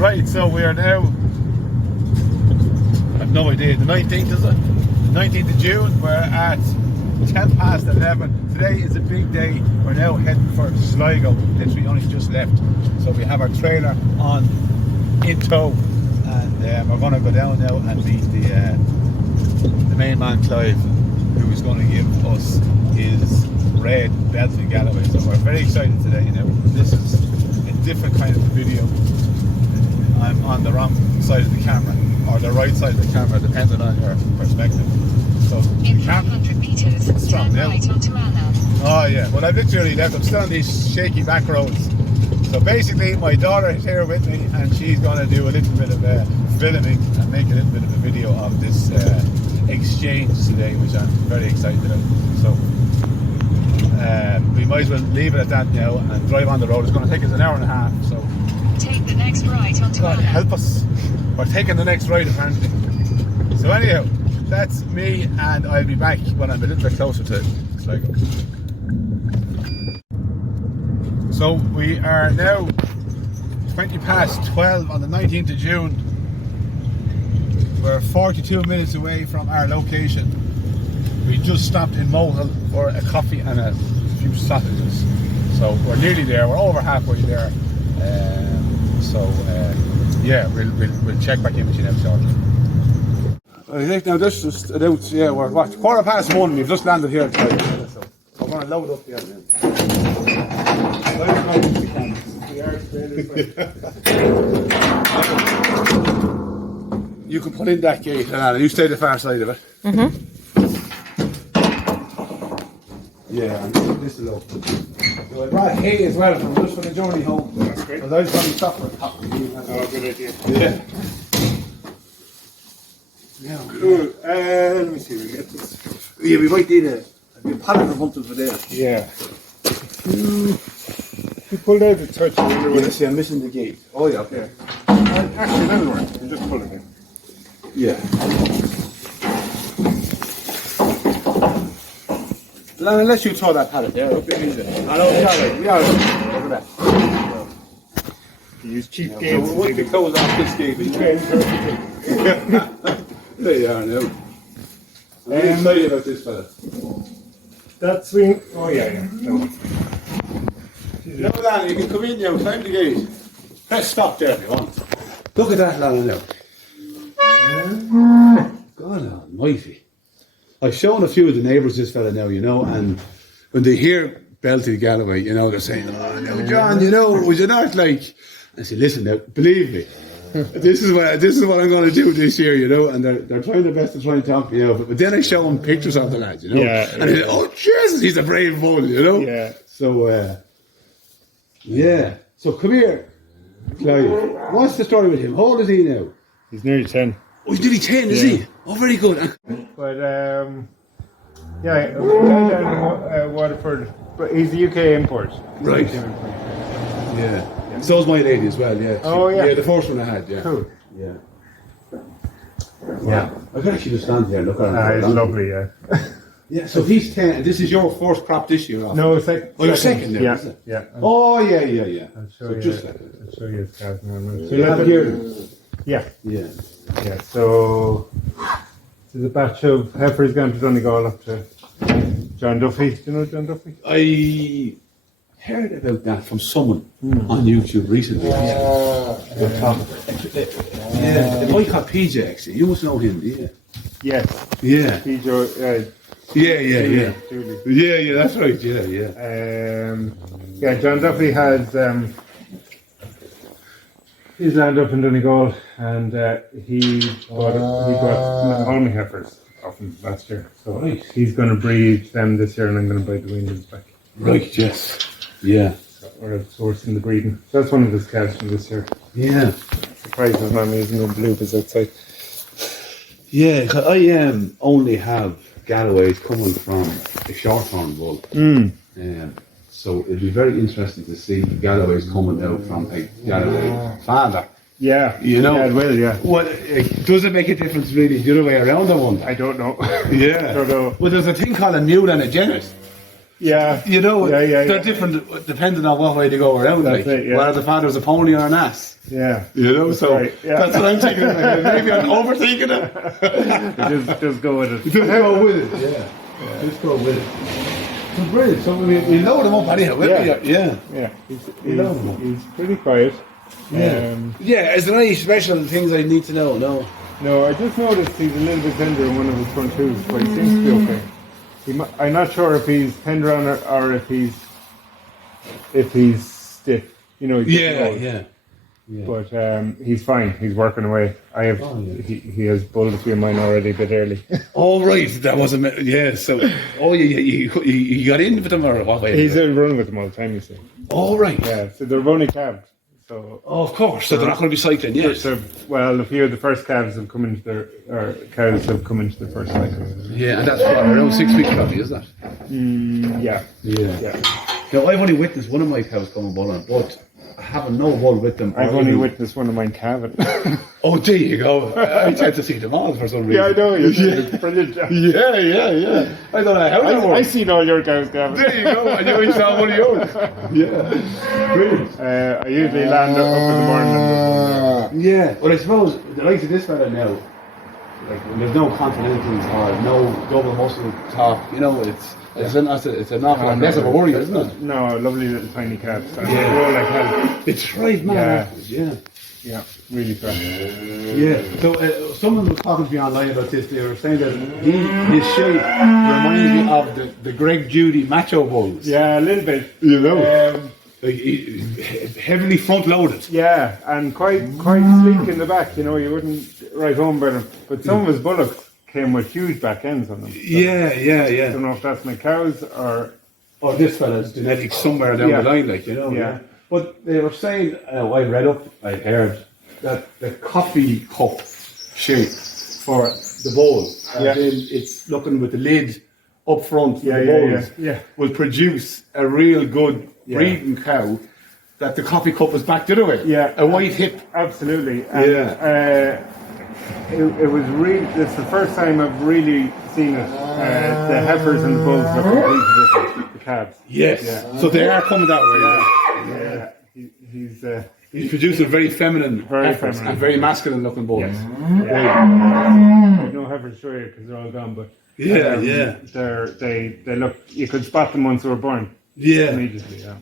Right, so we are now, I've no idea, the 19th is it? 19th of June, we're at 10 past 11. Today is a big day. We're now heading for Sligo, literally only just left. So we have our trailer on in tow, and we're going to go down now and meet the main man Clive, who is going to give us his red Belting Galloway. So we're very excited today. You know, this is a different kind of video. I'm on the wrong side of the camera, or the right side of the camera, depending on your perspective. So in 500 meters, turn right onto Manure. Oh yeah, well I've literally left. I'm still on these shaky back roads. So basically my daughter is here with me, and she's going to do a little bit of filming and make a little bit of a video of this exchange today, which I'm very excited about. So we might as well leave it at that now and drive on the road. It's going to take us an hour and a half, so take the next right onto God Manure. help us, we're taking the next right apparently. So anyhow, that's me, and I'll be back when I'm a little bit closer to Sligo. So we are now 20 past 12 on the 19th of June. We're 42 minutes away from our location. We just stopped in Mohill for a coffee and a few sausages. So we're nearly there, we're over halfway there. Yeah, we'll check back in with you now shortly. I think now this is about, yeah, we're what, 1:15. We've just landed here today, so we're going to load up here now. You can put in that gate, and you stay the far side of it. Yeah, and this is open. So I brought hay as well just for the journey home. That's great. Because I was going to stop for a cup. Oh, good idea. Yeah. Yeah. Cool. Let me see if we get this. Yeah, we might need a paddock or something for there. Yeah. You pulled out the touch. Yeah, see, I'm missing the gate. Oh, yeah, okay. Actually, that'll work. You just pull it in. Yeah. Unless you throw that paddock there, okay, easy. I know, we are right. Look at that. You use cheap So gates. once we close off this gate, we there you are now. I'm really excited about this fella. That swing. Oh, yeah. No. No, Lana, you can come in now, climb the gate. Press stop there if you want. Look at that, Lana, now. God almighty. I've shown a few of the neighbours this fella now, you know, and when they hear Belting Galloway, you know, they're saying, oh, no, John, you know, was you not like... I said, listen, now, believe me, this is what I'm going to do this year, you know, and they're trying their best to try and talk me out. But then I show them pictures of the lads, you know, and they say, oh, Jesus, he's a brave bull, you know. Yeah. So, yeah. So come here, Clive. What's the story with him? How old is he now? He's nearly 10. Oh, he's nearly 10, is he? Oh, very good. But, yeah, down in Waterford. But he's a UK import. Right. Yeah. So was my lady as well, yeah. Oh, yeah. Yeah, the first one I had, yeah. Cool. Yeah. Yeah. I can actually just stand here and look at him. He's lovely, yeah. Yeah, so he's 10, and this is your first crop this year, off? No, second. Oh, your second now, Yeah, is it? yeah. Oh, yeah. I'll show So you. just I'll show you his calf now. So you have here. Yeah. Yeah. Yeah, so there's a batch of heifers gone to Donegal up to John Duffy. Do you know John Duffy? I heard about that from someone on YouTube recently. Yeah, the boy called PJ, actually. You must know him, yeah. Yes. Yeah. Pijo, Yeah. Julie. Yeah, that's right, yeah. Yeah, John Duffy has his land up in Donegal, and he bought Holmy heifers off him last year. So Right. he's going to breed them this year, and I'm going to buy the weanlings back. Right, yes. Yeah. So we're outsourcing the breeding. So that's one of his calves from this year. Yeah. Surprised there's not using no bloopers outside. Yeah, I only have Galloways coming from a short-horn bull. So it'd be very interesting to see Galloways coming out from a Galloway father. Yeah, You know? yeah, it will, yeah. What does it make a difference really the other way around? I wonder. I don't know. Yeah. I don't know. Well, there's a thing called a mule and a genus. Yeah. You know, Yeah. they're different depending on what way they go around. That's like, it, yeah. whether the father's a pony or an ass. Yeah. You know, That's so right, yeah. that's what I'm thinking. Like, maybe I'm overthinking it. Just go with it. Just go with it. Yeah. Just go with it. So brilliant. So we load them up anyhow. Yeah. He's pretty quiet. Yeah. Is there any special things I need to know? No. No, I just noticed he's a little bit tender in one of his front hooves, but he seems to be okay. I'm not sure if he's tender on it or if he's stiff. You know. Yeah. But he's fine. He's working away. He has bulled a few of mine already a bit early. Oh right, that wasn't. Yeah. So, you got in with them or what way? He's running with them all the time. You see. Oh right. Yeah. So they're only calved. So. Oh, of course. So they're not going to be cycling. Yes. Well, a few of the first calves have come into cows have come into their first cycle. Yeah, and that's what, around 6 weeks probably, isn't it? Yeah. Now I've only witnessed one of my cows come and bull on, but I haven't no bull with them. I've only witnessed one of mine calving. Oh, there you go. I tend to see them all for some reason. Yeah, I know. You're doing a brilliant job. Yeah. I don't know how that works. I seen all your cows calving. There you go. I knew you saw one of yours. Yeah. Brilliant. I usually land up in the morning. Yeah. Well, I suppose the likes of this fella now, like when there's no continentals or no double muscle top, you know, it's an awful lot less of a worry, isn't it? No, lovely little tiny calves. They grow like hell. It's thrive, man. Yeah, really fresh. Yeah. So someone was talking to me online about this. They were saying that his shape reminds me of the Greg Judy macho bulls. Yeah, a little bit. You know, heavily front loaded. Yeah, and quite sleek in the back. You know, you wouldn't write home about him. But some of his bullocks came with huge back ends on them. So I don't know if that's my cows or this fella's genetics somewhere down the line, like, you know. Yeah. But they were saying, I heard that the coffee cup shape for the bowl, then it's looking with the lid up front for the bowls, will produce a real good breeding cow. That the coffee cup was back the other way. Yeah, a white hip. Absolutely. And, it was really. It's the first time I've really seen it. The heifers and the bulls are completely different. The calves. Yes. Yeah. So they are coming that way. Yeah. He's producing very feminine, and very masculine looking bulls. Yes. I no heifers to show you because they're all gone, but they look. You could spot them once they were born. Yeah. Immediately. Yeah.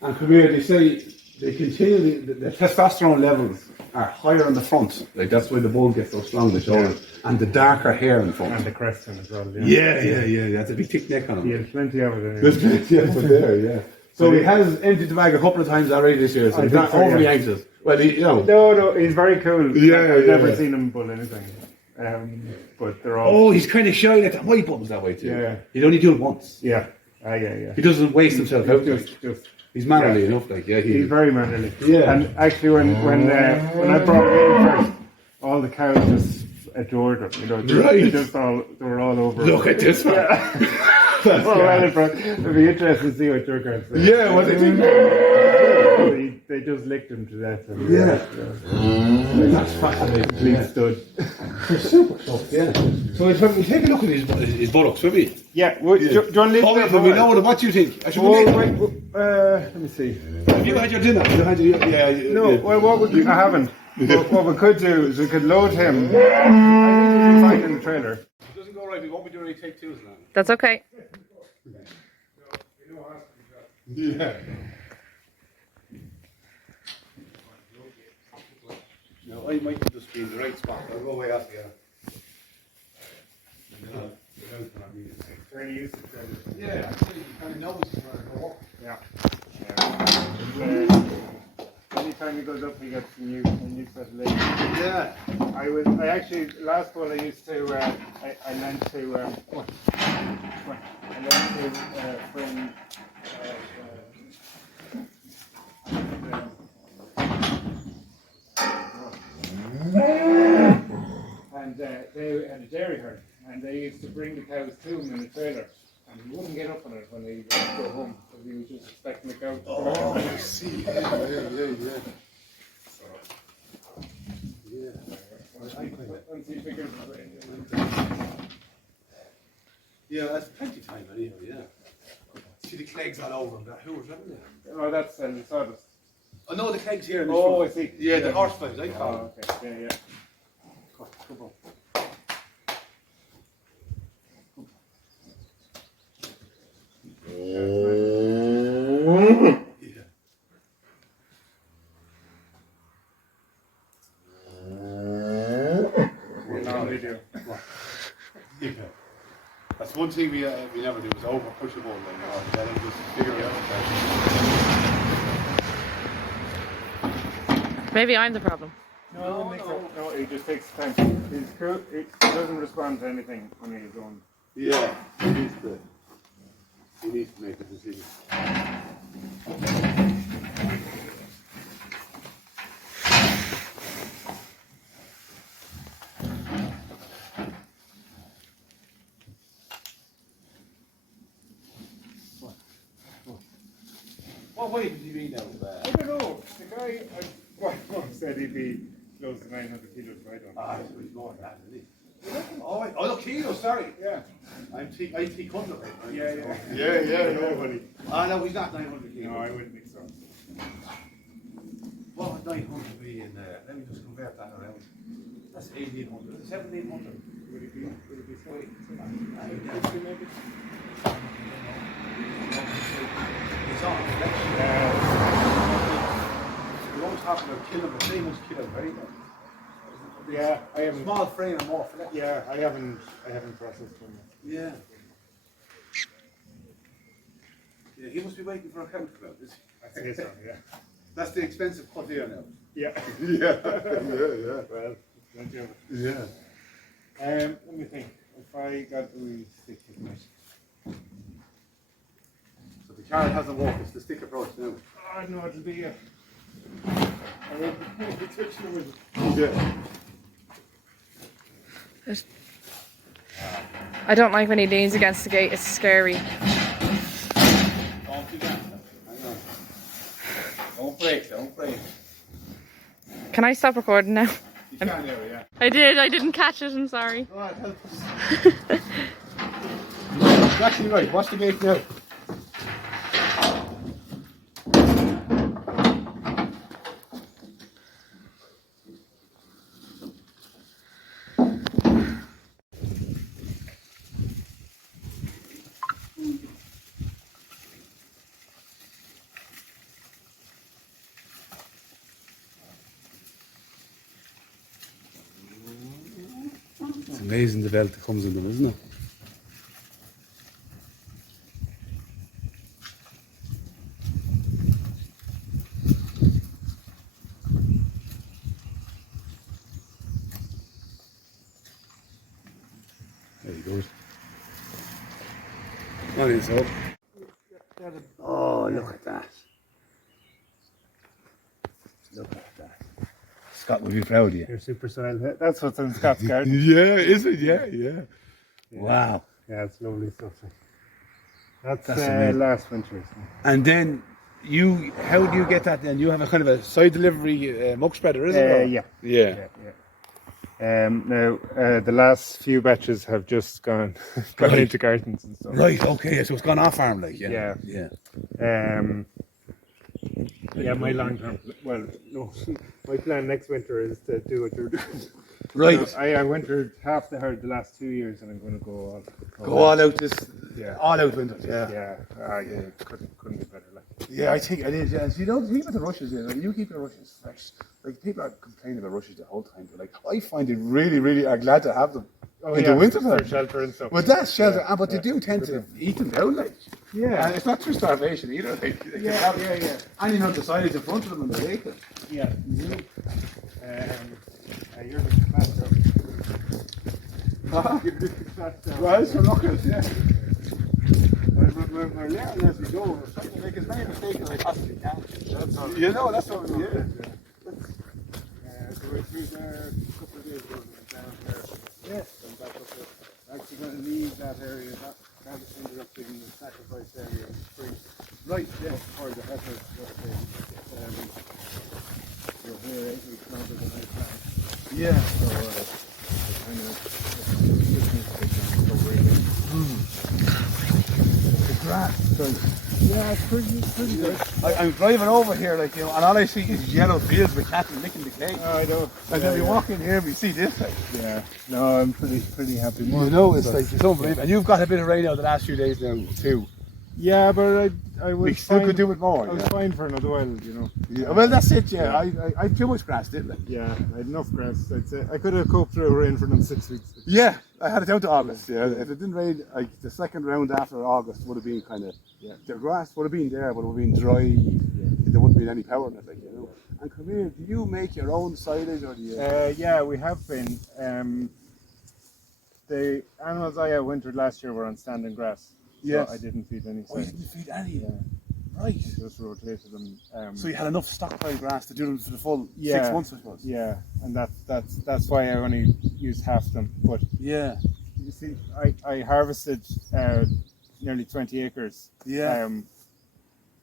And Kabir, they say they continue the testosterone levels are higher on the front. Like that's why the bull gets so strong, the shoulders, and the darker hair in front. And the cresting as well. Yeah. That's a big thick neck on him. Yeah, there's plenty of it. There's plenty of it there. Yeah. So he has emptied the bag a couple of times already this year. So he's not overly anxious. Well, you know. No, he's very cool. Yeah, I've never seen him bull anything. But they're all. Oh, he's kind of shy like that. Why he bums that way too? Yeah. He'd only do it once. Yeah. He doesn't waste himself out. He's mannerly enough, like he's very mannerly. Yeah. And actually, when I brought him in first, all the cows just adored him. You know, they were all over. Look at this one. It'd be interesting to see what your cows say. Yeah, what they think. They just licked him to death. That's fascinating. Complete stud. They're super soft. Yeah. So we'll take a look at his buttocks, will we? Yeah. Do you want to leave it we know what do you think? Let me see. Have you had your dinner? I haven't. What we could do is we could load him. I think he'll be fine in the trailer. If it doesn't go right, we won't be doing any take twos now. That's okay. Yeah. No, I might just be in the right spot. I'll go way up here. Very used to trailer. Yeah, actually, you kind of know this is where to go up. Yeah. Anytime he goes up, he gets a new set of legs. Yeah. I actually last fall I used to I lent to bring and they had a dairy herd and they used to bring the cows to him in a trailer and he wouldn't get up on it when they go home because he was just expecting the cow to come out. I see. Yeah. Once he figures Yeah, that's plenty time anyway, yeah. kegs all over them. Who was that? Oh, that's sawdust. Oh no, the kegs here. In the Oh, front. I see. Yeah, the horse flies. I call them. Oh, okay. Yeah. Come on. Yeah. No, they do. Yeah. That's one thing we never do is over push a ball. Let him just figure it out. Maybe I'm the problem. No, I wouldn't think so. No, it just takes time. He's cool. He doesn't respond to anything when he's on. Yeah, he needs to make a decision. What way did he be now? I don't know. The guy said he'd be close to 900 kilos, but I don't know. So he's more than that, isn't he? Oh, look, kilo, sorry. Yeah. I'm 300. Right? Yeah, nobody. No, he's not 900 kilos. No, I wouldn't think so. What would 900 be in there? Let me just convert that around. That's 1800. 1700. Would it be so? It's on reflection. You don't talk about killing, but they must kill him very well. Yeah, I haven't. Small frame and more flex. Yeah, I haven't processed them. Yeah. Yeah, he must be waiting for a counter about this. I think so. Yeah. That's the expensive cut here now. Yeah. Yeah. Well, don't you? Yeah. Let me think. If I got the stick with my. So the carrot hasn't worked, it's the stick approach now. Oh no, it'll be a. I won't be touching it with it. Yeah. I don't like when he leans against the gate. It's scary. Don't do that. Hang on. Don't break. Can I stop recording now? You can now, yeah. I did. I didn't catch it. I'm sorry. Go on, help us. You're actually right. Watch the gate now. It's amazing the belt that comes in them, isn't it? There he goes. On his up. Oh, look at that. Look at that. Scott would be proud of you. You're super soil. That's what's in Scott's garden. Yeah, is it? Yeah. Wow. Yeah, it's lovely stuff. That's amazing. last winter. And then how do you get that then? You have a kind of a side delivery muck spreader, is it? Yeah. Now, the last few batches have just gone into gardens and stuff. Right, okay, so it's gone off farm, like, yeah. Yeah, my long term, well, no, my plan next winter is to do what you're doing. Right. So I wintered half the herd the last 2 years, and I'm going to go all out this, Yeah. all out winter, couldn't be better. Like. Yeah, I think it is, yeah. So you don't keep the rushes in, and you keep the rushes fresh. Like, people are complaining about rushes the whole time, but like, I find it really glad to have them in the winter time. For shelter and stuff. But that's shelter, but they do tend to eat them down, like. Yeah. And it's not through starvation either. They can have anything on the sides in front of them and they eat it. Yeah. You're the class job. You're the class job. Well, so look at it, yeah. We're learning as we go. We're trying to make as many mistakes as I possibly can. That's all. You know, that's what we do. So we're through there a couple of days ago and down there. Yes. And back up there. Actually going to leave that area. That ended up being the sacrifice area in the spring. Right, yeah. For the heifer. You're here 8 weeks longer than I planned. Yeah. So I kind of just need to take down the really. The grass. So, Yeah, it's pretty good. I'm driving over here, like, you know, and all I see is yellow fields with cattle licking the cake. I know. And then we walk in here and we see this, like. Yeah. No, I'm pretty happy. You know, it's like, it's unbelievable. And you've got a bit of rain out the last few days now, too. Yeah, but I was We still fine. could do it more. I was Yeah. fine for another while, you know. Yeah, well, that's it, yeah. I too much grass, didn't I? Yeah, I had enough grass. I'd say I could have coped through rain for another 6 weeks. Yeah, I had it down to August. Yeah, if it didn't rain, like the second round after August would have been kind of, the grass would have been there, but it would have been dry. There wouldn't have been any power in it, like, you know. And come here, do you make your own silage or do you? Yeah, we have been. The animals I wintered last year were on standing grass. Yes. So I didn't feed any Oh, you silage. didn't feed any. Yeah. Right. Just rotated them. So you had enough stockpile grass to do them for the full Yeah. 6 months, I suppose. Yeah, and that's why I only used half of them. But Yeah. you see, I harvested nearly 20 acres. Yeah.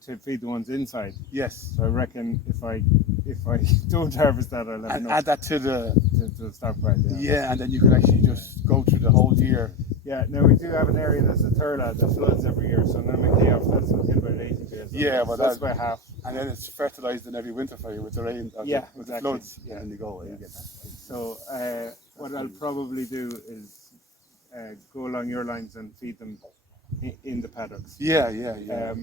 To feed the ones inside. Yes. So I reckon if I don't harvest that, I'll have And enough add that to the. to the stockpile. Yeah, and then you could actually just go through the whole year. Yeah, now we do have an area that's a thirla that floods every year, so now my chaos that's within about 80 days. Yeah, but that's that- about half. And then it's fertilized in every winter for you with the rain. Yeah, with exactly. the floods. Yeah. And you go, Yeah. you get that. So what I'll probably do is go along your lines and feed them in the paddocks. Yeah, yeah.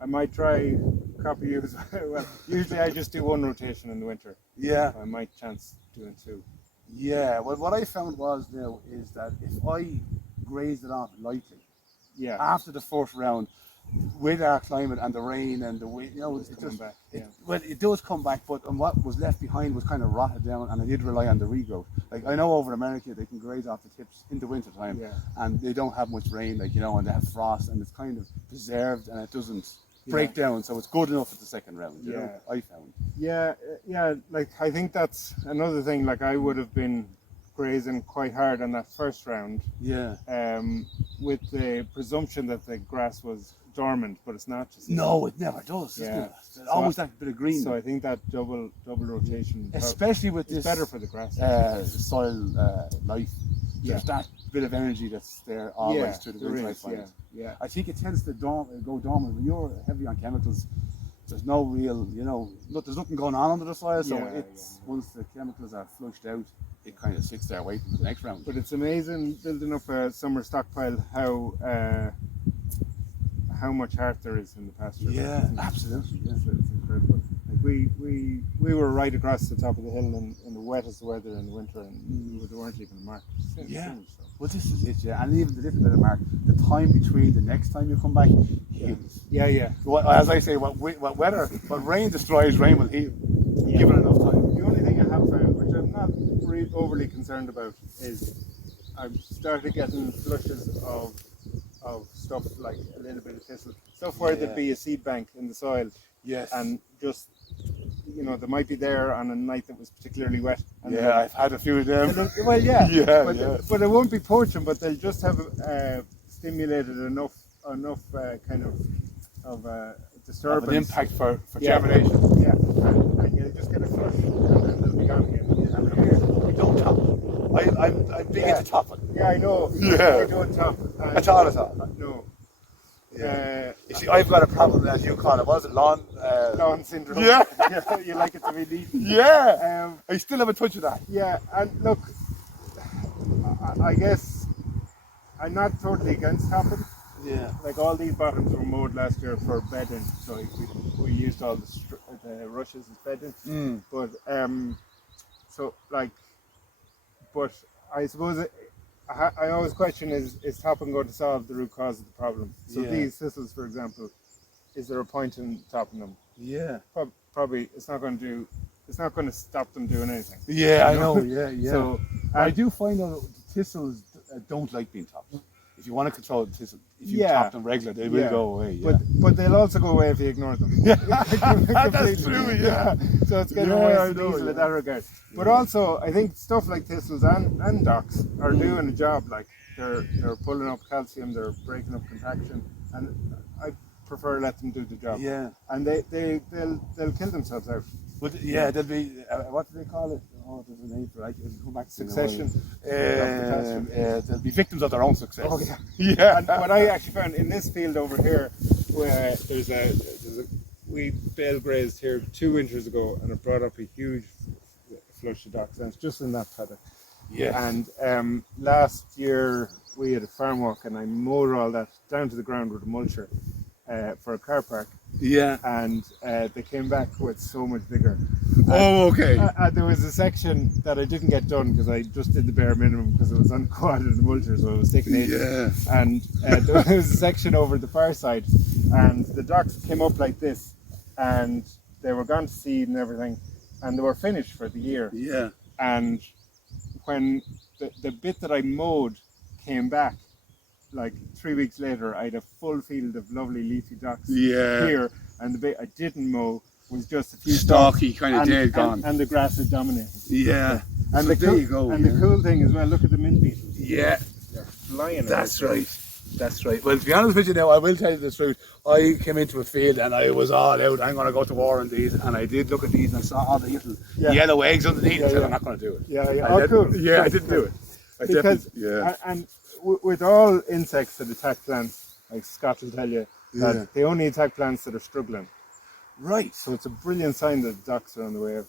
I might try copy you as well. Usually I just do one rotation in the winter. Yeah. I might chance doing two. Yeah, well, what I found was now is that if I grazed it off lightly Yeah. after the first round, with our climate and the rain and the wind, you know, it's coming just back, yeah. well, it does come back, but what was left behind was kind of rotted down, and I did rely on the regrowth. Like I know over in America they can graze off the tips in the winter time, Yeah. and they don't have much rain, like, you know, and they have frost, and it's kind of preserved and it doesn't break down, so it's good enough for the second round. You know, I found. Yeah, like I think that's another thing. Like I would have been grazing quite hard on that first round, Yeah. with the presumption that the grass was dormant, but it's not. Just No, it never does. Yeah. Isn't it? There's always that bit of green. So I think that double rotation, Especially with is this better for the grass. soil life. There's that bit of energy that's there always through the there winter, I is, find. yeah. I think it tends to go dormant. When you're heavy on chemicals, there's no real, you know, there's nothing going on under the soil, so once the chemicals are flushed out, it kind of sits there waiting for the next round. But it's amazing building up a summer stockpile how much heart there is in the pasture. Yeah, absolutely. Yeah. It's incredible. Like we were right across the top of the hill in the wettest weather in the winter, and there weren't even a mark. Yeah. Well, this is it, yeah. And even the little bit of mark, the time between the next time you come back heals. Yeah. Well, as I say, what rain destroys, rain will heal. Give it enough time. The only thing I have found, which I'm not overly concerned about, is I've started getting flushes of stuff like a little bit of thistle, stuff where there'd be a seed bank in the soil. Yes. And just, you know, they might be there on a night that was particularly wet. And Yeah, I've had a few of them. well, yeah. Yeah, but it won't be poaching, but they'll just have stimulated enough kind of disturbance. Of an impact for Yeah. germination. Yeah, and you just get a flush, and then they'll be gone again. And here, we don't top. I'm big into topping. Yeah, I know. Yeah. I don't top. At all. No. You see, I've got a problem, as you call it. What is it, lawn? Lawn syndrome. Yeah. You like it to be neat. Yeah. I still have a touch of that. Yeah, and look, I guess I'm not totally against topping. Yeah. Like all these bottoms were mowed last year for bedding, so we used all the rushes as bedding. But but I suppose I always question is topping going to solve the root cause of the problem? So these thistles, for example, is there a point in topping them? Yeah. Probably it's not going to stop them doing anything. Yeah, I You know. Yeah. So I do find that the thistles don't like being topped. If you want to control the thistle, if you top them regular, they will go away. Yeah. But they'll also go away if you ignore them. That's true. Yeah. So it's kind Yeah, of I wasted know, diesel yeah. in that regard. But also, I think stuff like thistles and docks are doing a job. Like they're pulling up calcium, they're breaking up compaction, and I prefer let them do the job. Yeah. And they'll kill themselves out. But yeah, there'll be what do they call it? Oh, there's a name for it. I can come back to Succession. They'll be victims of their own success. Oh yeah. Yeah. And what I actually found in this field over here, where we bale grazed here 2 winters ago, and it brought up a huge flush of ducks, and it's just in that paddock. Yeah. And last year we had a farm walk, and I mowed all that down to the ground with a mulcher for a car park. Yeah. And they came back with so much bigger. Oh, okay. There was a section that I didn't get done because I just did the bare minimum because it was unquadrated mulcher, so it was taking ages. Yeah. And there was a section over the far side, and the ducks came up like this, and they were gone to seed and everything, and they were finished for the year. Yeah. And when the bit that I mowed came back, like 3 weeks later, I had a full field of lovely leafy ducks here, and the bit I didn't mow was just a few Stalky, kind of dead, gone. And the grass had dominated. Yeah. And So the there you go. And the cool thing as well, look at the mint beetles. Yeah. They're flying. That's right. That's right. Well, to be honest with you now, I will tell you the truth. I came into a field and I was all out. I'm going to go to war on these. And I did look at these and I saw all the little yellow eggs underneath. I said, I'm not going to do it. Cool. Yeah, I didn't do it. Because, and with all insects that attack plants, like Scott will tell you, that they only attack plants that are struggling. Right. So it's a brilliant sign that the ducks are on the way out.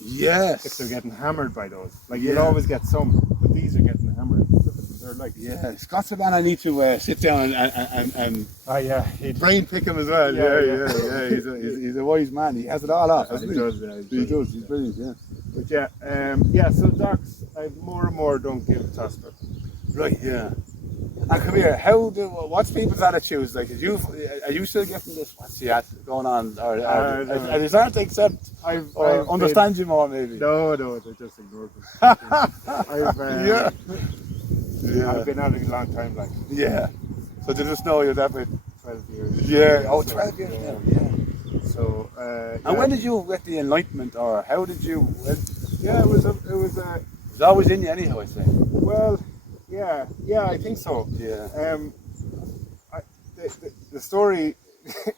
Yes. If they're getting hammered by those. Like you'll always get some, but these are getting hammered. Look at them, they're like... Yeah, Scott's a man I need to sit down and brain pick him as well. Yeah. He's a wise man. He has it all off, hasn't he? He does, He does. He's brilliant, yeah. But so ducks, I more and more don't give a toss for. Right, yeah. And come here, what's people's attitudes like? Are you still getting this? What's the going on? Or is that to accept or understand you more, maybe? No, they just ignore them. I've been at it a long time, like. Yeah. So they just know you're that way. 12 years. Yeah. Oh, 12 years now. Yeah. So. And when did you get the enlightenment, or how did you? It was always in you anyhow, I say. Well. Yeah, I think so. Yeah. The story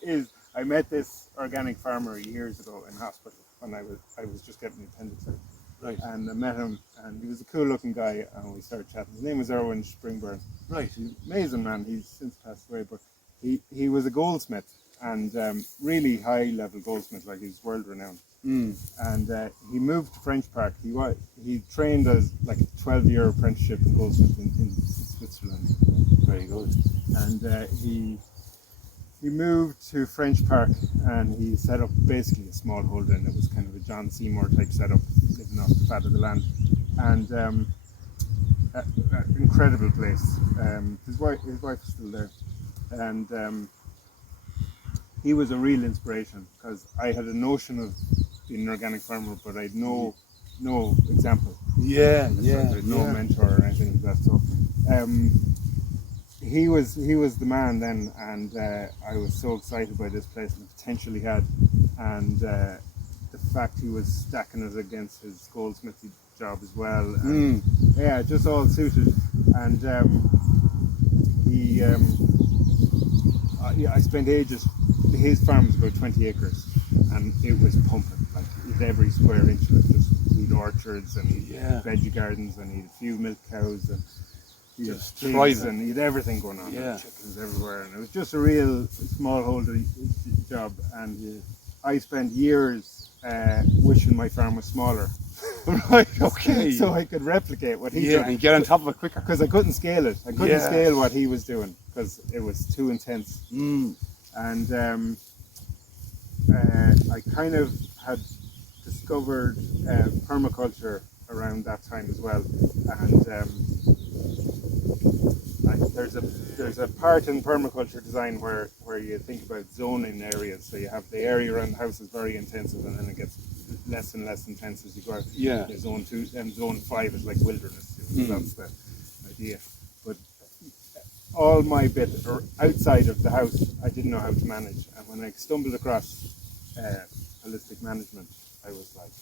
is I met this organic farmer years ago in hospital when I was just getting the appendix out. Right. And I met him, and he was a cool-looking guy, and we started chatting. His name was Erwin Springburn. Right. He's an amazing man. He's since passed away, but he was a goldsmith, and really high-level goldsmith, like he's world-renowned. And he moved to French Park. He trained as like a 12-year apprenticeship in goldsmith in Switzerland. Very good. And he moved to French Park, and he set up basically a small holding. It was kind of a John Seymour type setup, living off the fat of the land, and an incredible place. His wife is still there, and he was a real inspiration because I had a notion of being an organic farmer, but I had no example. Yeah. No mentor or anything like that. So he was the man then, and I was so excited by this place and the potential he had, and the fact he was stacking it against his goldsmithy job as well. And, yeah, just all suited. And I spent ages. His farm was about 20 acres, and it was pumping. Like with every square inch of it, just he'd orchards and veggie gardens, and he'd a few milk cows, and he had pigs, and he had everything going on. Yeah. Chickens everywhere, and it was just a real smallholder job. And I spent years wishing my farm was smaller. Right, okay. So I could replicate what he did. Yeah, and get on top of it quicker. Because I couldn't scale it. I couldn't scale what he was doing because it was too intense. And I kind of had discovered permaculture around that time as well. And there's a part in permaculture design where you think about zoning areas. So you have the area around the house is very intensive, and then it gets less and less intense as you go out. Yeah. Zone 2 and Zone 5 is like wilderness. That's the idea. But all my bit outside of the house, I didn't know how to manage. And when I stumbled across holistic management, I was like,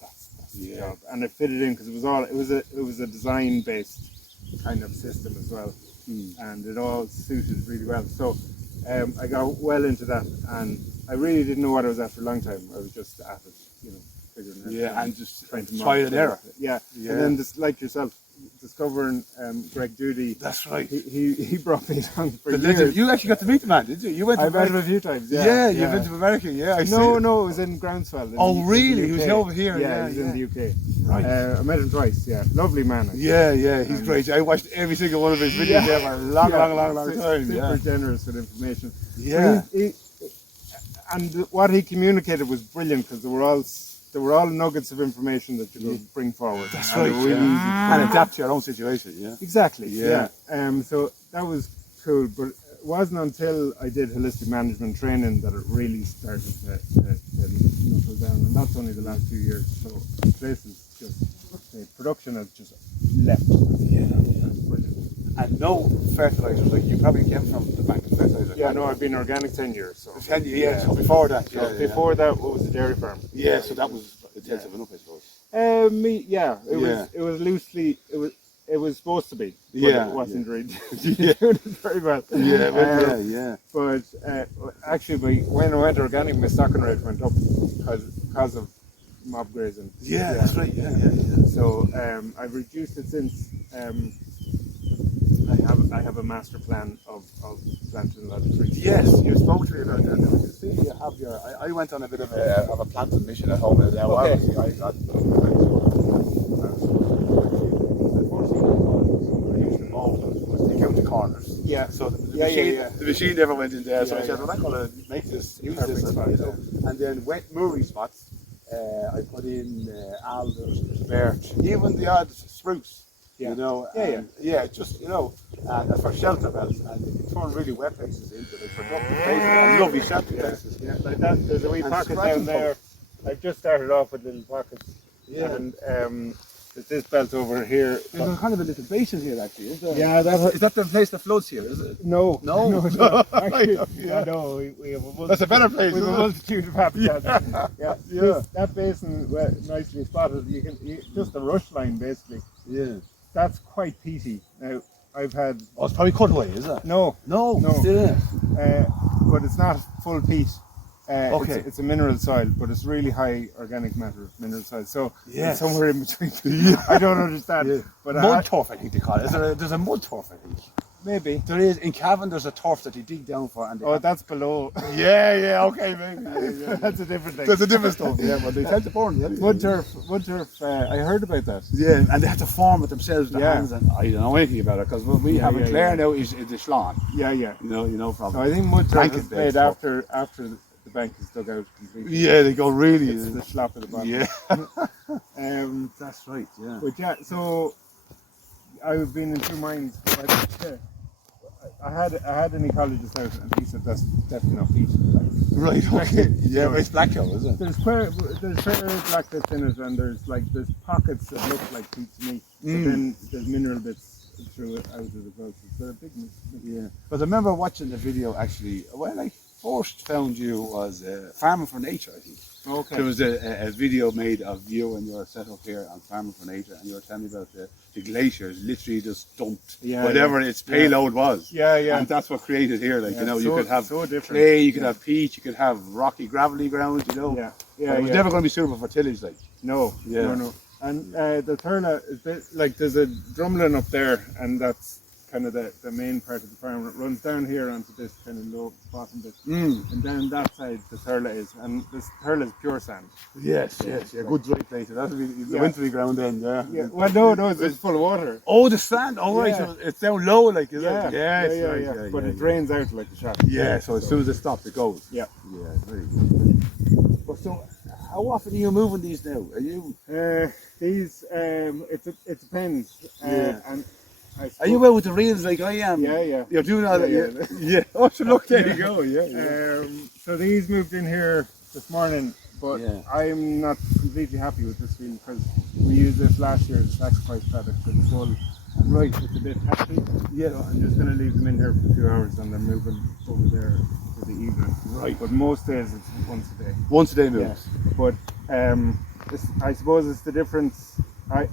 that's the job. And I fit it in because it was a design based kind of system as well, and it all suited really well. So I got well into that, and I really didn't know what I was at for a long time. I was just at it, figuring it out. Yeah, and just trying to try and error. Yeah, and then just like yourself, discovering Greg Judy. That's right. He brought me down for The years. legend. You actually got to meet the man, did you? You went to I've met him America. a few times. Yeah, Yeah, you've been to America. Yeah, I see. No, it. it was in Groundswell. In Oh, the really? He UK. was over here. Yeah, Yeah, he was in the UK. Right. I met him twice. Yeah, lovely man. Actually. Yeah, he's great. I watched every single one of his videos there for a long time. Super generous with information. Yeah. And what he communicated was brilliant because they were all nuggets of information that you could bring forward. That's And right. they were really easy. And adapt to your own situation. Yeah. Exactly. Yeah. So that was cool, but it wasn't until I did holistic management training that it really started to knuckle down, and that's only the last 2 years. So the place is just the production has just left. Yeah. It's brilliant. And no fertilizers. Like you probably came from the bank of fertilizer. Yeah, no, I've been organic 10 years. So 10 years. Yeah. So before that. So before that, what was the dairy farm? Yeah. So that was intensive enough, I suppose. It was supposed to be. But Yeah, it wasn't really Yeah. doing it very well. Yeah. But actually, when I went organic, my stocking rate went up because of mob grazing. Yeah, that's right. Yeah. So I've reduced it since. I have a master plan of planting a lot of trees. Yes, you spoke to me about that. Now, you see, you have your. I went on a bit of a planting mission at home now. Okay. Obviously, I got. Take out the corners. Yeah. So the Yeah, machine, yeah. the machine never went in there. So I Yeah, said, yeah. well, I'm going to make this, use Perfect this, spot, and then wet Murray spots. I put in alders, birch, even the odd spruce. Yeah. You know, Yeah, just and for shelter belts, and you can turn really wet places into like productive places and lovely shelter places. Yeah, like that. There's a wee And pocket scratching down there. I've just started off with little pockets. Yeah. And there's this belt over here. There's kind of a little basin here, actually. Is there? Yeah, that's Is that the place that floats here? Is it? no, No. it's not. Actually, Yeah. no, we have a That's a better place. we have a Isn't it? multitude of habitats. Yeah. That basin, nicely spotted. Just the rush line, basically. Yeah. That's quite peaty. Now, I've had Oh, it's probably cut away, is it? no, No. No. Yeah. but it's not full peat. Okay. It's a mineral soil, but it's really high organic matter mineral soil. So Yes. it's somewhere in between. I don't understand. Yeah. But Mud turf, I think they call it. There's a mud turf, I think. maybe. There is in Cavan. There's a turf that they dig down for, and they Oh, that's below. yeah, okay, maybe. That's a different thing. There's a different stuff, yeah, but they tend to burn. Yeah. Mud turf. I heard about that. Yeah, and they had to farm it themselves, the Yeah. hands, and I don't know anything about it because what we have in yeah, Clare yeah. now is the Schlan. Yeah. You know, from. So I think mud turf Blanket is bed made stuff. after the bank is dug out completely. Yeah, they go really. It's the slap at the bottom. Yeah, that's right. Yeah. But yeah, so I've been in two minds. I had an ecologist out, and he said that's definitely not peat. Right. Okay. Yeah, but it's black hill, is it? There's fair black bits in it, and there's pockets that look like peat to me. But then there's mineral bits through it out of the process. So a big mix. Yeah. But I remember watching the video actually when I first found you was Farming for Nature, I think. Okay. There was a video made of you and your setup here on Farming for Nature, and you were telling me about the glaciers literally just dumped whatever its payload was. Yeah. And that's what created here. Like, Yeah, you know, you so- could have so different. clay, you could Yeah. have peat, you could have rocky, gravelly ground, you know. Yeah. But it was never going to be suitable for tillage, like. No. Yeah. No. And the Thurla is there's a drumlin up there, and that's kind of the main part of the farm. It runs down here onto this kind of low bottom bit, and down that side the Thurla is, and this Thurla is pure sand. Yes. Yeah, good dry place. That'll be the Yeah. wintry ground then, yeah. Yeah. Well, no, it's full of water. Oh, the sand. Oh, right. Yeah. So it's down low, like, is Yeah. it? Yes, yeah. right, But it drains out like a shot. Yeah, so as soon as it stops, it goes. Yeah. Yeah, very good. But so, how often are you moving these now? Are you? These it depends. Yeah. And Are you out with the reels like I am? Yeah. You're doing all that? Yeah, Yeah. Oh, so look, there you go. So these moved in here this morning, but Yeah. I'm not completely happy with this field because we used this last year as a sacrifice paddock for the full. And Right. it's a bit happy. Yeah. So I'm just going to leave them in here for a few hours and then move them over there for the evening. Right. But most days it's once a day. Once a day moves. But I suppose it's the difference. I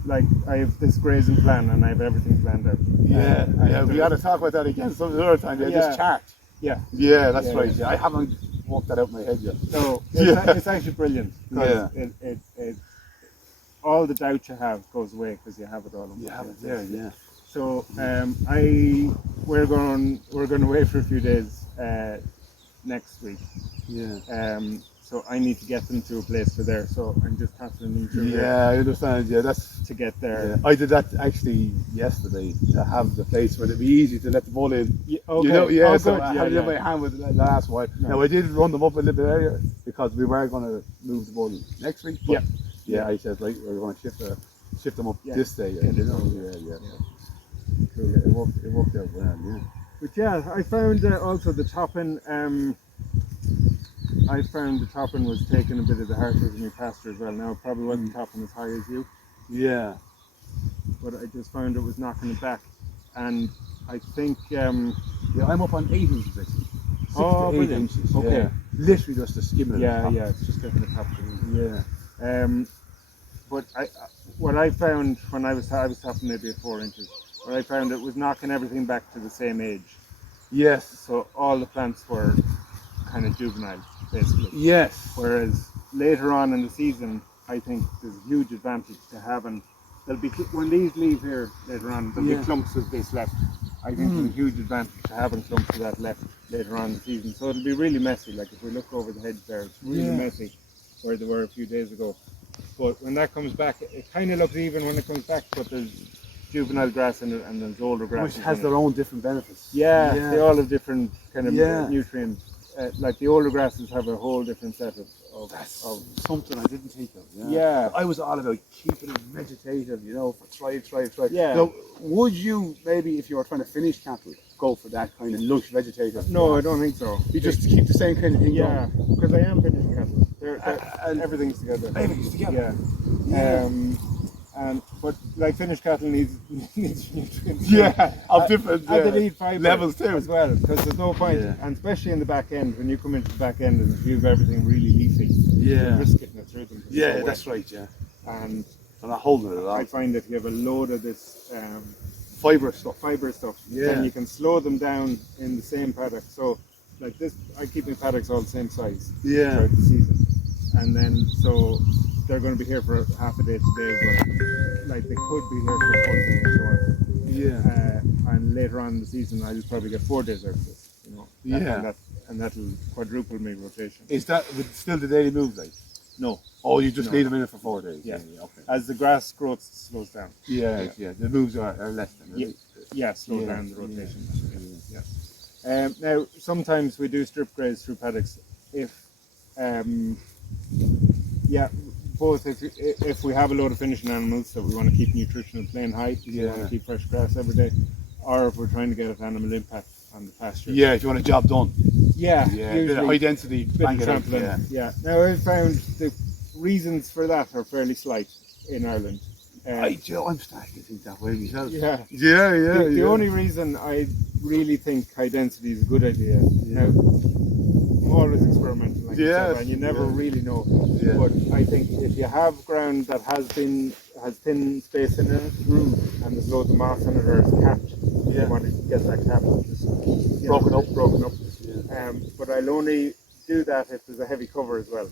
have this grazing plan and I have everything planned out. Yeah. We got to talk about that again some other time. Yeah, Yeah. this chart. Yeah. Yeah, that's Yeah, right. yeah. Yeah. I haven't worked that out in my head yet. So Yeah. it's actually brilliant because it all the doubt you have goes away because you have it all. You have it there, yeah. So we're going away for a few days next week. Yeah. So I need to get them to a place for there. So I'm just tapping them through Yeah, I understand. Yeah, that's. to get there. Yeah. I did that actually yesterday to have the place where it'd be easy to let the bull in. Yeah, okay. You know, yeah. Oh, So good. I Yeah, had it yeah. in my hand with the last while. No. Now I did run them up a little bit earlier because we were going to move the bull next week. But yeah. I said like we're going to shift them up this day. You know, yeah. Cool. Yeah, it worked out well. Yeah. But yeah, I found also the topping. I found the topping was taking a bit of the heart out of my pasture as well. Now it probably wasn't topping as high as you, Yeah. but I just found it was knocking it back, and I think Yeah, I'm up on 8 inches actually. 6 Oh, to 8 brilliant. inches. Okay. Yeah. Literally just a skimming. yeah, it's just getting the top. Yeah. But what I found when I was topping maybe at 4 inches, what I found it was knocking everything back to the same age. Yes. So all the plants were kind of juvenile, basically. Yes. Whereas later on in the season, I think there's a huge advantage to having. There'll be when these leave here later on, there'll be clumps of this left. I think there's a huge advantage to having clumps of that left later on in the season. So it'll be really messy. Like if we look over the hedge there, it's really messy where they were a few days ago. But when that comes back, it kind of looks even when it comes back. But there's juvenile grass in it and there's older grass. Which has their own different benefits. Yeah, they all have different kind of nutrients. Like the older grasses have a whole different set of Something I didn't think of. Yeah. I was all about keeping it vegetative, you know, for try. Yeah. So would you maybe, if you were trying to finish cattle, go for that kind of lush vegetative? No, I don't think so. You just keep the same kind of thing Yeah, going. because I am finishing cattle. And Everything's together. everything's together. Yeah. But like finished cattle needs nutrients. Yeah, of different and they need fibre levels too. as well, because there's no point, and especially in the back end, when you come into the back end and you have everything really leafy, you risk getting it through them. Yeah, that's right, yeah. And I'm not holding it at all. I find that if you have a load of this Fibre stuff. then you can slow them down in the same paddock. So like this, I keep my paddocks all the same size throughout the season, and then so they're going to be here for half a day today as well. Like they could be here for a full day or so. And later on in the season, I'll probably get 4 days out of this. You know. And that'll quadruple my rotation. Is that still the daily move, like? No. Oh, you just leave them in it for 4 days. Yeah. Okay. As the grass growth slows down. Yeah. The moves are less than. Slow down the rotation. Now sometimes we do strip graze through paddocks both if we have a load of finishing animals that we want to keep nutritional plain high, we want to keep fresh grass every day, or if we're trying to get an animal impact on the pasture. Yeah, if you want a job done. Yeah, bit of high density, bang it out. Yeah. Now I've found the reasons for that are fairly slight in Ireland. I'm starting to think that way myself. Yeah. The only reason I really think high density is a good idea. Now, I'm always experimental, like and you never really know. But I think if you have ground that has thin space in it, and there's loads of moss in it or it's capped, you want to get that cap broken up. But I'll only do that if there's a heavy cover as well.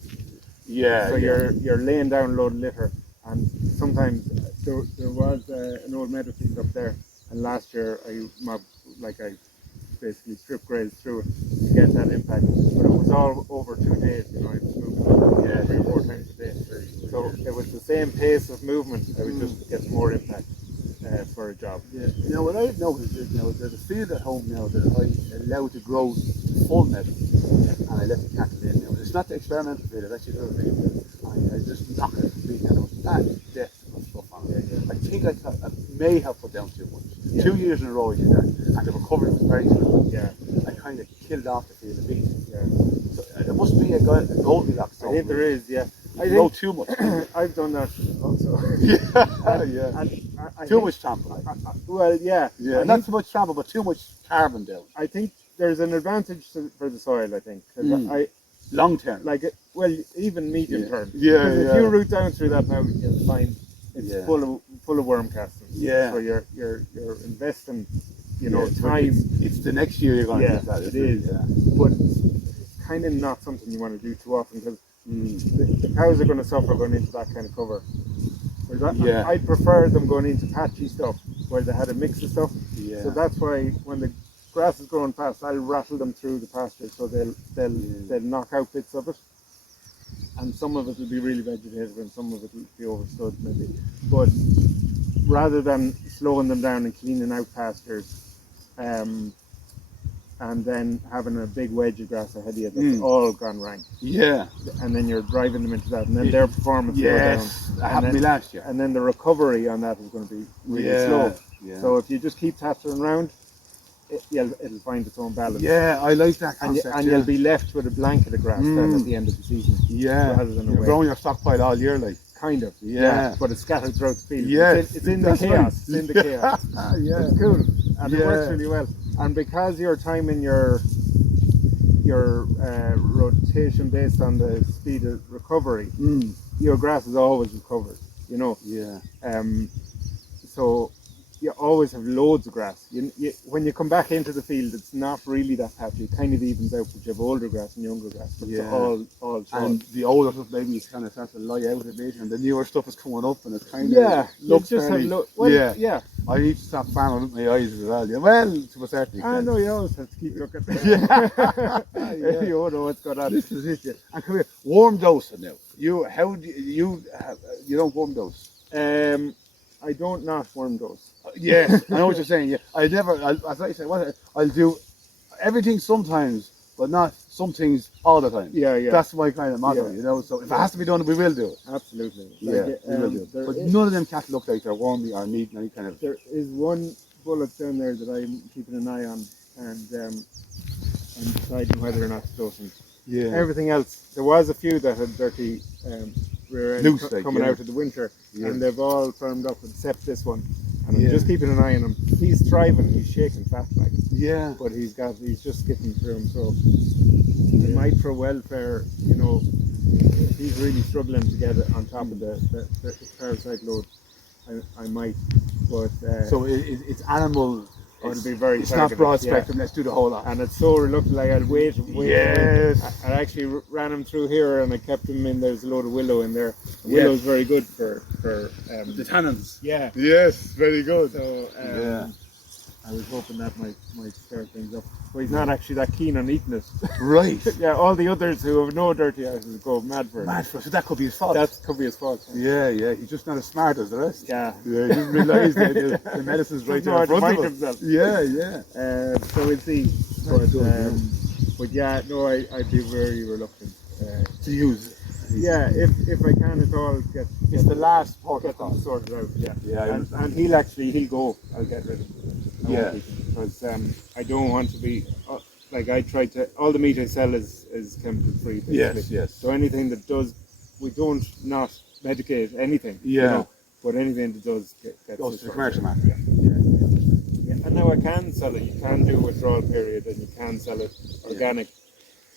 So you're laying down a load of litter, and sometimes there was an old meadow field up there, and last year I basically strip grazed through it to get that impact, but it was all over 2 days. You know, I was moving 3 or 4 times a day, so it was the same pace of movement. I would just get more impact for a job. You know what I've noticed is now there's a field at home now that I allow to grow full meadow, and I let the cattle in now. It's not the experimental field, it's actually the field. I just knock it completely out. That depth of stuff on it. I think I may have put down too much. 2 years in a row I did that, and the recovery was very slow. I kind of killed off the field a bit. So it must be a Goldilocks. I think there is, I grow too much. I've done that also. Too much trample. And not too much trample, but too much carbon down. I think there's an advantage for the soil. I think long term, even medium term. If you root down through that now, you'll find it's full of worm castings. So you're investing, time. It's the next year you're going to get that. It is. But it's kind of not something you want to do too often, because the cows are going to suffer going into that kind of cover. Yeah. I prefer them going into patchy stuff where they had a mix of stuff. Yeah. So that's why when the grass is growing fast, I'll rattle them through the pasture so they'll knock out bits of it. And some of it will be really vegetative and some of it will be overstood maybe. But rather than slowing them down and cleaning out pastures, and then having a big wedge of grass ahead of you that's all gone rank. Yeah. And then you're driving them into that, and then their performance will Yes. go down. That happened to me last year. And then the recovery on that is going to be really slow. Yeah. So if you just keep tattering around, it'll find its own balance. Yeah, I like that And, concept. and you'll be left with a blanket of grass then at the end of the season. Yeah. Rather than a You're wedge. growing your stockpile all year, like. Kind of. Yeah. But it's scattered throughout the field. Yes. It's in the That's chaos. right. It's in the chaos. Yeah. It's cool. And it works Yeah. really well. And because you're timing your rotation based on the speed of recovery, your grass is always recovered, you know. Yeah. So you always have loads of grass. When you come back into the field, it's not really that patchy. It kind of evens out, but you have older grass and younger grass. But it's all short. And the older stuff maybe is kind of starts to lie out a bit, and the newer stuff is coming up, and it's kind of looks just fairly. have yeah. I need to stop farming with my eyes as well. Yeah, well, to a certain extent. I know you always have to keep looking. You don't know what's going on. This is it. Yeah. And come here, warm dosing now. You don't warm dose? I don't not worm dose. Yes, I know what you're saying. Yeah, as I say, I'll do everything sometimes, but not some things all the time. Yeah. That's my kind of motto, Yeah. you know. So if it has to be done, we will do it. Absolutely. We will do it. But none of them cattle look like they're warming or needing any kind of. There is one bullet down there that I'm keeping an eye on, and I'm deciding whether or not to dose them. Yeah. Everything else, there was a few that had dirty rear end Loose, like, coming yeah. out of the winter, Yeah. and they've all firmed up except this one. And I'm Yeah. just keeping an eye on him. He's thriving. He's shaking fat like. Yeah. But he's just skipping through him. So it might for welfare, you know, if he's really struggling to get it on top of the parasite load, I might. But So it's animal. it'll be very It's not targeted, broad yeah. spectrum. Let's do the whole lot. And it's so reluctant, like I'll wait. Yes. I actually ran him through here and I kept him in. There's a load of willow in there. The Yeah. willow's very good for The tannins. yeah. Yes, very good. So Yeah. I was hoping that might stir things up. But he's not actually that keen on eating it. Right. Yeah, all the others who have no dirty eyes go mad for it. Mad for us. So that could be his fault. That could be his fault. Yeah. He's just not as smart as the rest. Yeah. He doesn't realise the medicine's right there in Doesn't know front how to of mind us. himself. Yeah. So we'll see. But yeah, no, I'd be very reluctant. To use. Yeah, if I can at all It's the last part get them sorted out. Yeah. Yeah, And he'll go. I'll get rid of him. Yeah. Because I don't want to be like I try to. All the meat I sell is chemical free. Yes. So anything that does, we don't not medicate anything. Yeah. You know, but anything that does get Goes to the sorted commercial out. market. Yeah. And now I can sell it. You can do a withdrawal period, and you can sell it organic.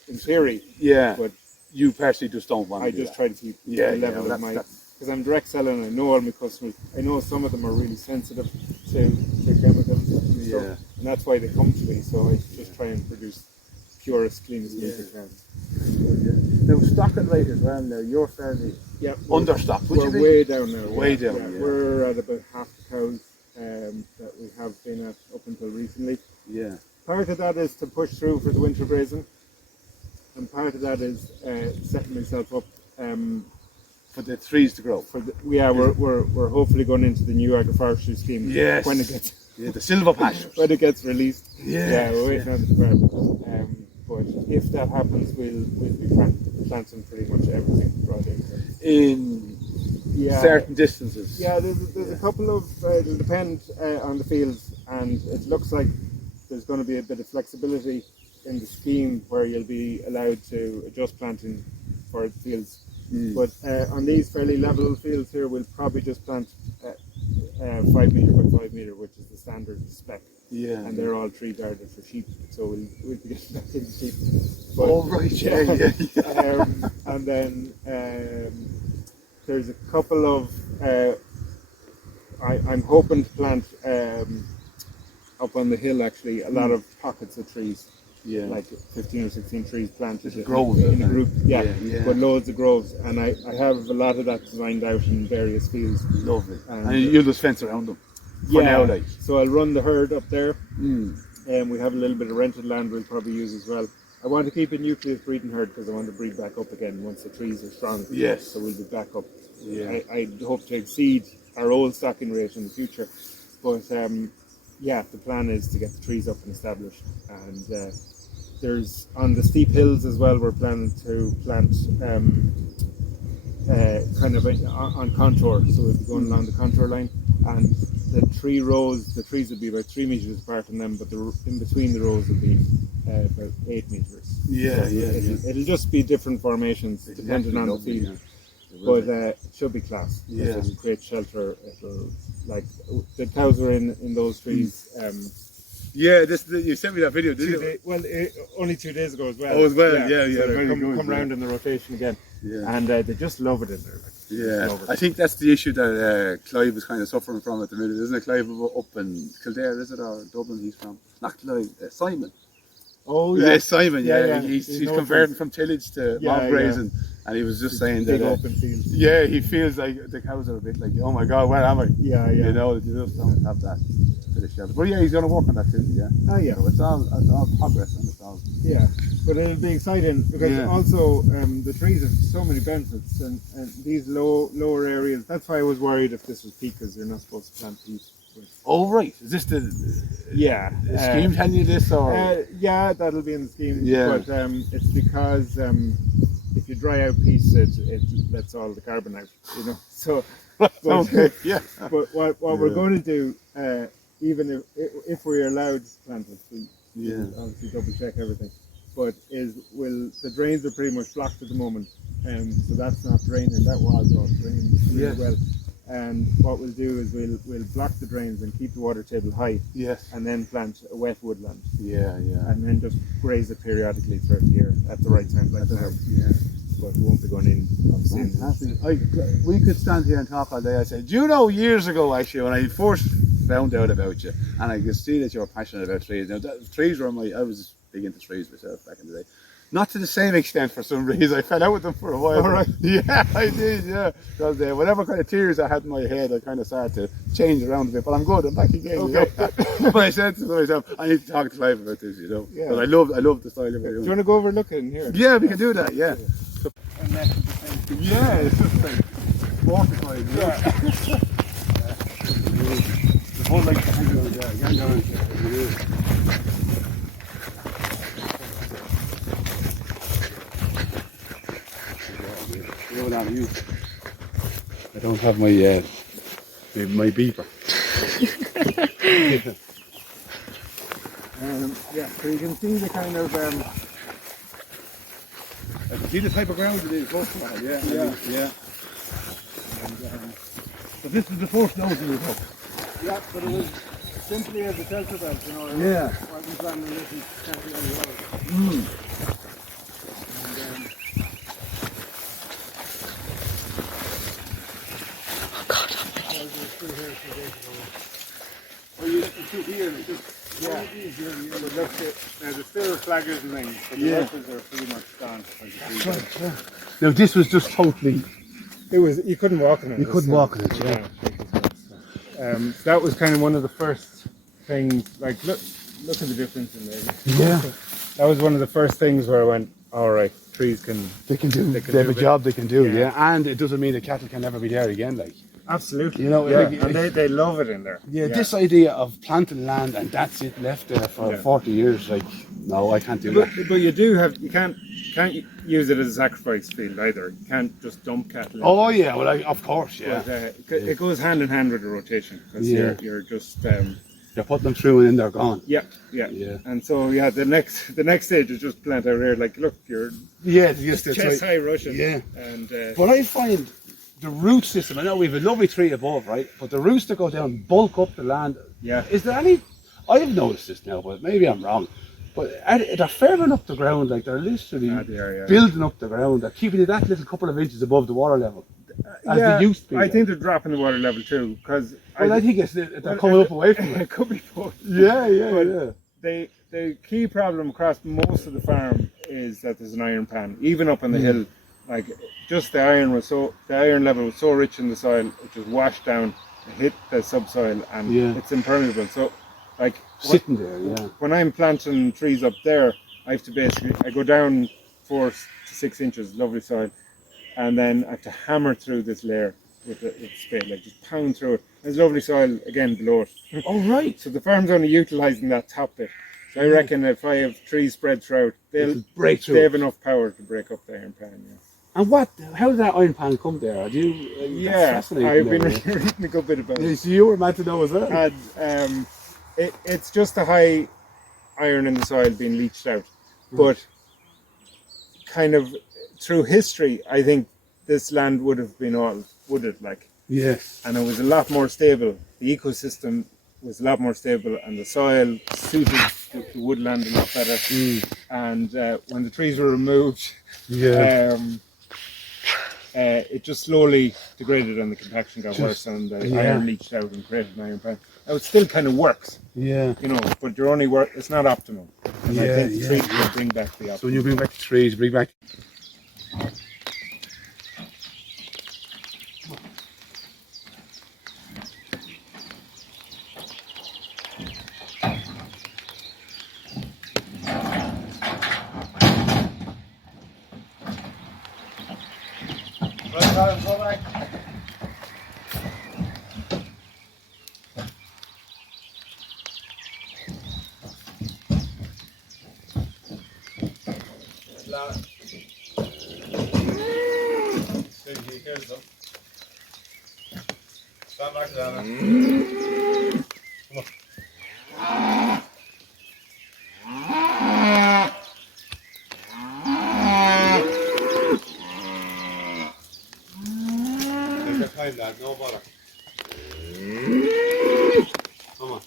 In theory. Yeah. But You personally just don't want to I do just that. try to keep Yeah, the level yeah, of my, that's- because I'm direct selling. I know all my customers. I know some of them are really sensitive to chemicals and stuff, Yeah. and that's why they come to me. So I just try and produce purest, cleanest meat I can. Now, stocking rate as well, now, you're fairly Yeah, understocked. we're way down now. Way yeah. down, Yeah. yeah. We're at about half the cows that we have been at up until recently. Yeah. Part of that is to push through for the winter grazing, and part of that is setting myself up. For the trees to grow. We're hopefully going into the new agroforestry scheme Yes. when it gets Yeah, the silver pastures. when it gets released. Yes, Yeah, we're waiting on the department. But if that happens, we'll be planting pretty much everything brought in. In Yeah, certain distances. yeah. There's a couple of it'll depend on the fields, and it looks like there's going to be a bit of flexibility in the scheme where you'll be allowed to adjust planting for the fields. But on these fairly level fields here, we'll probably just plant 5 metre by 5 metre, which is the standard spec. Yeah. And they're all tree guarded for sheep, so we'll be getting back into sheep. Oh, right, yeah. And then there's a couple of I'm hoping to plant up on the hill actually a lot of pockets of trees. Yeah. like 15 or 16 trees planted It's a grove, in a isn't it? group. Yeah, Yeah. but loads of groves, and I have a lot of that designed out in various fields. Lovely. And, And you'll just fence around them for now, like. So I'll run the herd up there, Mm. and we have a little bit of rented land we'll probably use as well. I want to keep a nucleus breeding herd because I want to breed back up again once the trees are strong. Yes. So we'll be back up. Yeah. I hope to exceed our old stocking rate in the future, but yeah, the plan is to get the trees up and established. And there's on the steep hills as well. We're planning to plant kind of on contour, so we'll be going along the contour line, and the trees will be about 3 meters apart from them, but in between the rows will be about 8 meters. Yeah, So yeah. it'll just be different formations depending on the field, but it should be class. Yeah. It'll create shelter. It'll, like, the cows are in those trees. Yeah, you sent me that video, didn't you? Only 2 days ago as well. Oh, as well, yeah, So very they good, come round in the rotation again, Yeah. and they just love it in there. Like, Yeah, love it. I think that's the issue that Clive is kind of suffering from at the minute, isn't it? Clive up in Kildare, is it, or Dublin? He's from not Clive, Simon. Oh Yeah, Simon. Yeah, Yeah. he's He knows converting things. from tillage to Yeah, mob grazing, and he was just saying big that. open fields. Yeah, he feels like the cows are a bit like, oh my God, where am I? Yeah. You know, they just don't have that bit of shelter. But yeah, he's going to work on that too. Yeah. Oh yeah. So it's all progress, and it's all. Yeah, but it'll be exciting because Yeah. also the trees have so many benefits, and these lower areas. That's why I was worried if this was peat, because you're not supposed to plant peat. Oh right, is this the Yeah, scheme telling you this, or? yeah, that'll be in the scheme. Yeah. But it's because if you dry out peat, it lets all the carbon out. You know, so. But, Okay. Yeah. But what we're going to do, even if we're allowed to plant it, we'll obviously double check everything. But the drains are pretty much blocked at the moment, so that's not draining. That was all draining really well. And what we'll do is we'll block the drains and keep the water table high, Yes. and then plant a wet woodland, Yeah. and then just graze it periodically throughout the year at the right time, like now. Yeah. But we won't be going in obviously. We could stand here and talk all day. I said, do you know, years ago actually, when I first found out about you, and I could see that you were passionate about trees. Now, trees were I was big into trees myself back in the day. Not to the same extent for some reason. I fell out with them for a while. All right. Yeah, I did. Yeah, because whatever kind of tears I had in my head, I kind of started to change around a bit. But I'm good. I'm back again. Okay. You know? But I said to myself, I need to talk to Clive about this. You know. Yeah. But I love the style of it. Do you want to go over and look in here? Yeah, we can do that. Yeah. And that's the thing. Yeah, it's just like mortified. Yeah. The whole like I don't have my my beeper. Yeah, so you can see the kind of I can see the type of ground it is. Yeah. But this is the first note you took. yeah, but it was simply as a shelter belt, you know. Yeah. Wasn't planning on this camping on the road. Oh, you let them through here. Yeah. But look, there's still flaggers and things, but the workers are pretty much gone. Now this was just totally. It was, you couldn't walk in it. You couldn't walk in it, yeah. That was kind of one of the first things, like, look at the difference in there. Yeah. That was one of the first things where I went, all right, trees can... They can do. They have a job they can do. Yeah. And it doesn't mean the cattle can never be there again. Like. Absolutely. You know, yeah. like, And they love it in there. Yeah, this idea of planting land and that's it left there for 40 years, like, no, I can't do that. But you do have, you can't use it as a sacrifice field either. You can't just dump cattle in. Oh yeah, well, of course, yeah. But, it goes hand in hand with the rotation, because you're just... You're putting them through and then they're gone. Yeah. And so, yeah, the next stage is just plant out here, like, look, you're just chest high rushing. Yeah. And, but I find the root system, I know we have a lovely tree above, right? But the roots that go down bulk up the land. Yeah. Is there any, I've noticed this now, but maybe I'm wrong, but they're firming up the ground, like they're literally building up the ground, they're keeping it that little couple of inches above the water level. As they used to be. I think they're dropping the water level too, because... Well, I think they're coming up away from it. It could be both. Yeah. They the key problem across most of the farm is that there's an iron pan, even up on the hill. Like just the iron level was so rich in the soil, it just washed down, it hit the subsoil, and it's impermeable. So, like Sitting there, yeah. when I'm planting trees up there, I have to I go down 4 to 6 inches, lovely soil, and then I have to hammer through this layer with the spade, like just pound through it. There's lovely soil again below it. Oh, right. So the farm's only utilising that top bit. So I reckon if I have trees spread throughout, they'll break through. They have enough power to break up the iron pan. Yeah. And how did that iron pan come there? I've been reading a good bit about it. So you were meant to know as well. And it's just the high iron in the soil being leached out. But kind of through history, I think this land would have been all wooded, like. Yes. And it was a lot more stable. The ecosystem was a lot more stable, and the soil suited the woodland a lot better. And when the trees were removed, it just slowly degraded, and the compaction got worse, and the iron leached out and created an iron pan. Now it still kind of works, but you're only it's not optimal. And I think the trees will bring back the optimal. So when you bring back the trees, bring back. Go back. Stand back down. Come on. Take your time, lad. No bother. Come on.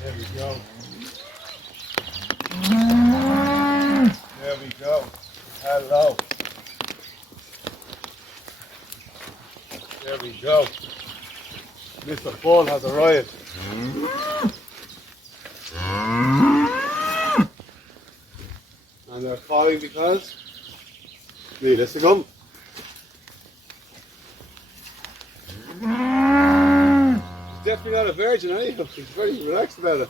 There we go. There we go. Hello. There we go. Mr. Paul has arrived. And they're calling because needless to come. He's definitely not a virgin, anyhow. He's very relaxed about it.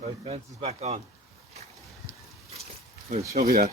Right, fence is back on. Well, show me that.